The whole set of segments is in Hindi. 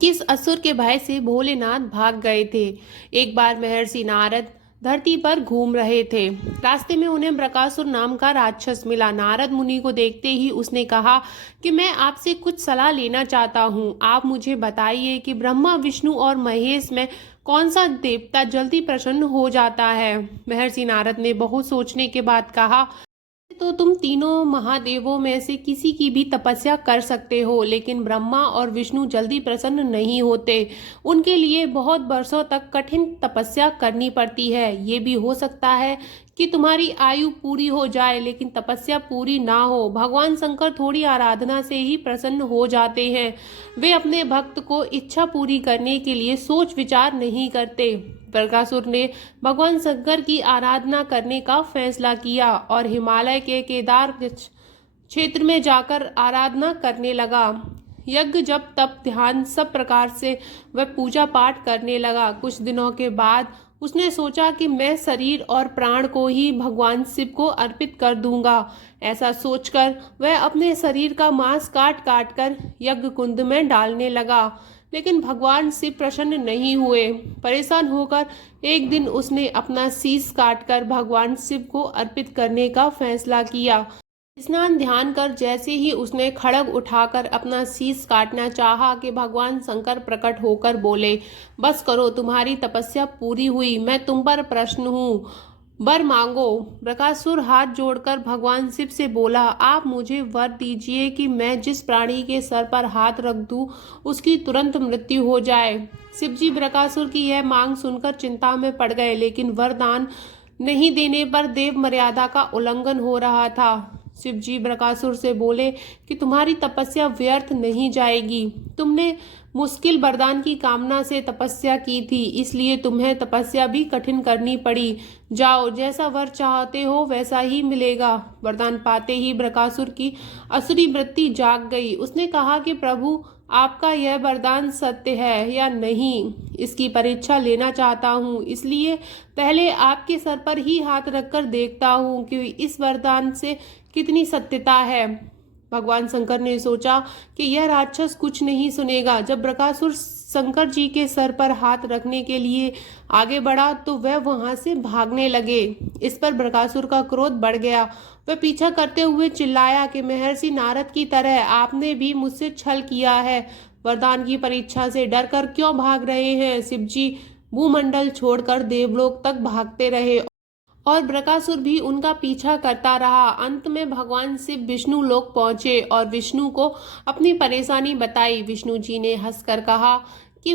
किस असुर के भय से भोलेनाथ भाग गए थे। एक बार महर्षि नारद धरती पर घूम रहे थे। रास्ते में उन्हें बकासुर नाम का राक्षस मिला। नारद मुनि को देखते ही उसने कहा कि मैं आपसे कुछ सलाह लेना चाहता हूँ। आप मुझे बताइए कि ब्रह्मा, विष्णु और महेश में कौन सा देवता जल्दी प्रसन्न हो जाता है। महर्षि नारद ने बहुत सोचने के बाद कहा, तो तुम तीनों महादेवों में से किसी की भी तपस्या कर सकते हो, लेकिन ब्रह्मा और विष्णु जल्दी प्रसन्न नहीं होते। उनके लिए बहुत वर्षों तक कठिन तपस्या करनी पड़ती है। ये भी हो सकता है कि तुम्हारी आयु पूरी हो जाए, लेकिन तपस्या पूरी ना हो। भगवान शंकर थोड़ी आराधना से ही प्रसन्न हो जाते हैं। वे अपने भक्त को इच्छा पूरी करने के लिए सोच विचार नहीं करते। बकासुर ने भगवान शंकर की आराधना करने का फैसला किया और हिमालय के केदार क्षेत्र में जाकर आराधना करने लगा। यज्ञ, जप, तप, ध्यान सब प्रकार से वह पूजा पाठ करने लगा। कुछ दिनों के बाद उसने सोचा कि मैं शरीर और प्राण को ही भगवान शिव को अर्पित कर दूंगा। ऐसा सोचकर वह अपने शरीर का मांस काट काट कर यज्ञ कुंड में डालने लगा, लेकिन भगवान शिव प्रसन्न नहीं हुए। परेशान होकर एक दिन उसने अपना शीश काटकर भगवान शिव को अर्पित करने का फैसला किया। स्नान ध्यान कर जैसे ही उसने खड्ग उठाकर अपना शीश काटना चाहा कि भगवान शंकर प्रकट होकर बोले, बस करो, तुम्हारी तपस्या पूरी हुई, मैं तुम पर प्रसन्न हूँ, वर मांगो। बकासुर हाथ जोड़कर भगवान शिव से बोला, आप मुझे वर दीजिए कि मैं जिस प्राणी के सर पर हाथ रख दूं उसकी तुरंत मृत्यु हो जाए। शिवजी बकासुर की यह मांग सुनकर चिंता में पड़ गए, लेकिन वरदान नहीं देने पर देव मर्यादा का उल्लंघन हो रहा था। शिवजी बकासुर से बोले कि तुम्हारी तपस्या व्यर्थ नहीं जाएगी। तुमने मुश्किल वरदान की कामना से तपस्या की थी, इसलिए तुम्हें तपस्या भी कठिन करनी पड़ी। जाओ, जैसा वर चाहते हो वैसा ही मिलेगा। वरदान पाते ही बकासुर की असुरी वृत्ति जाग गई। उसने कहा कि प्रभु, आपका यह वरदान सत्य है या नहीं, इसकी परीक्षा लेना चाहता हूँ, इसलिए पहले आपके सर पर ही हाथ रखकर देखता हूँ कि इस वरदान से कितनी सत्यता है। भगवान शंकर ने सोचा कि यह राक्षस कुछ नहीं सुनेगा। जब बकासुर शंकर जी के सर पर हाथ रखने के लिए आगे बढ़ा तो वह वहां से भागने लगे। इस पर बकासुर का क्रोध बढ़ गया। वह पीछा करते हुए चिल्लाया कि महर्षि नारद की तरह आपने भी मुझसे छल किया है। वरदान की परीक्षा से डरकर क्यों भाग रहे हैं। शिवजी भूमंडल छोड़कर देवलोक तक भागते रहे और बकासुर भी उनका पीछा करता रहा। अंत में भगवान शिव विष्णु लोक पहुंचे और विष्णु को अपनी परेशानी बताई। विष्णु जी ने हंसकर कहा कि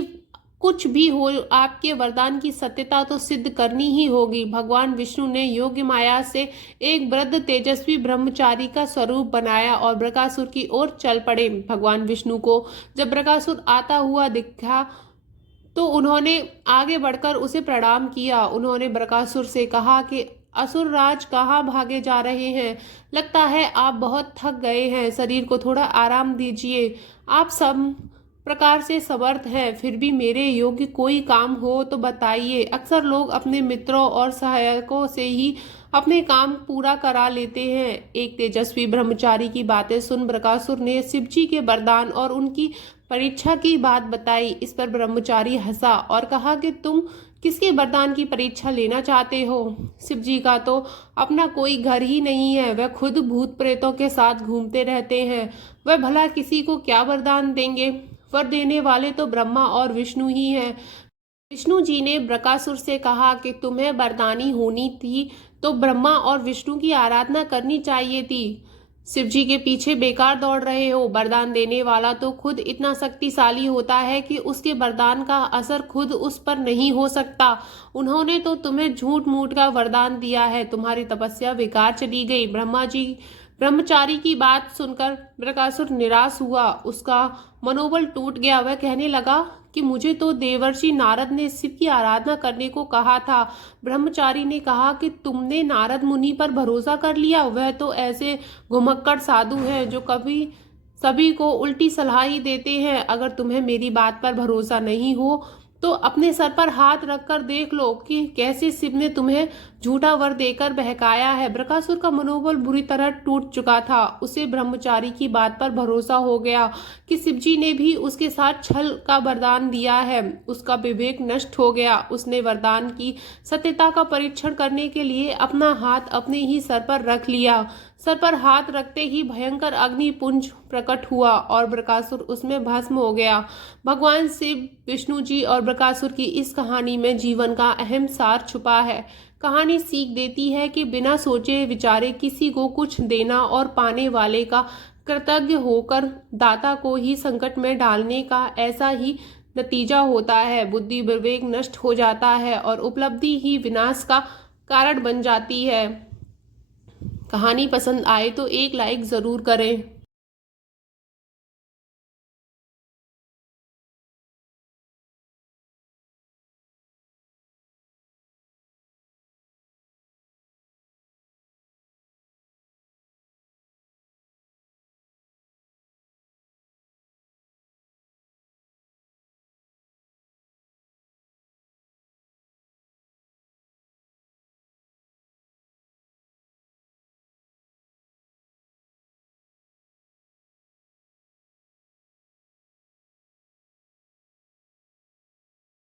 कुछ भी हो, आपके वरदान की सत्यता तो सिद्ध करनी ही होगी। भगवान विष्णु ने योग्य माया से एक वृद्ध तेजस्वी ब्रह्मचारी का स्वरूप बनाया और बकासुर की ओर चल पड़े। भगवान विष्णु को जब बकासुर आता हुआ दिखा तो उन्होंने आगे बढ़कर उसे प्रणाम किया। उन्होंने बकासुर से कहा कि असुर राज, कहाँ भागे जा रहे हैं। लगता है आप बहुत थक गए हैं, शरीर को थोड़ा आराम दीजिए। आप सब प्रकार से समर्थ हैं, फिर भी मेरे योग्य कोई काम हो तो बताइए। अक्सर लोग अपने मित्रों और सहायकों से ही अपने काम पूरा करा लेते हैं। एक तेजस्वी ब्रह्मचारी की बातें सुन बकासुर ने शिवजी के वरदान और उनकी परीक्षा की बात बताई। इस पर ब्रह्मचारी हंसा और कहा कि तुम किसके वरदान की परीक्षा लेना चाहते हो। शिवजी का तो अपना कोई घर ही नहीं है, वह खुद भूत प्रेतों के साथ घूमते रहते हैं। वह भला किसी को क्या वरदान देंगे। वर देने वाले तो ब्रह्मा और विष्णु ही हैं। विष्णु जी ने बकासुर से कहा कि तुम्हें वरदानी होनी थी तो ब्रह्मा और विष्णु की आराधना करनी चाहिए थी। शिवजी के पीछे बेकार दौड़ रहे हो। वरदान देने वाला तो खुद इतना शक्तिशाली होता है कि उसके वरदान का असर खुद उस पर नहीं हो सकता। उन्होंने तो तुम्हें झूठ मूठ का वरदान दिया है, तुम्हारी तपस्या बेकार चली गई। ब्रह्मचारी की बात सुनकर बकासुर निराश हुआ, उसका मनोबल टूट गया। वह कहने लगा कि मुझे तो देवर्षि नारद ने शिव की आराधना करने को कहा था। ब्रह्मचारी ने कहा कि तुमने नारद मुनि पर भरोसा कर लिया। वह तो ऐसे घुमक्कड़ साधु हैं जो कभी सभी को उल्टी सलाह ही देते हैं। अगर तुम्हें मेरी बात पर भरोसा नहीं हो तो अपने सर पर हाथ रखकर देख लो कि कैसे शिव ने तुम्हें झूठा वर देकर बहकाया है। बृकासुर का मनोबल बुरी तरह टूट चुका था। उसे ब्रह्मचारी की बात पर भरोसा हो गया कि शिवजी ने भी उसके साथ छल का वरदान दिया है। उसका विवेक नष्ट हो गया। उसने वरदान की सत्यता का परीक्षण करने के लिए अपना हाथ अपने ही सर पर रख लिया। सर पर हाथ रखते ही भयंकर अग्निपुंज प्रकट हुआ और बृकासुर उसमें भस्म हो गया। भगवान शिव, विष्णु जी और बृकासुर की इस कहानी में जीवन का अहम सार छुपा है। कहानी सीख देती है कि बिना सोचे विचारे किसी को कुछ देना और पाने वाले का कृतज्ञ होकर दाता को ही संकट में डालने का ऐसा ही नतीजा होता है। बुद्धि विवेक नष्ट हो जाता है और उपलब्धि ही विनाश का कारण बन जाती है। कहानी पसंद आए तो एक लाइक ज़रूर करें।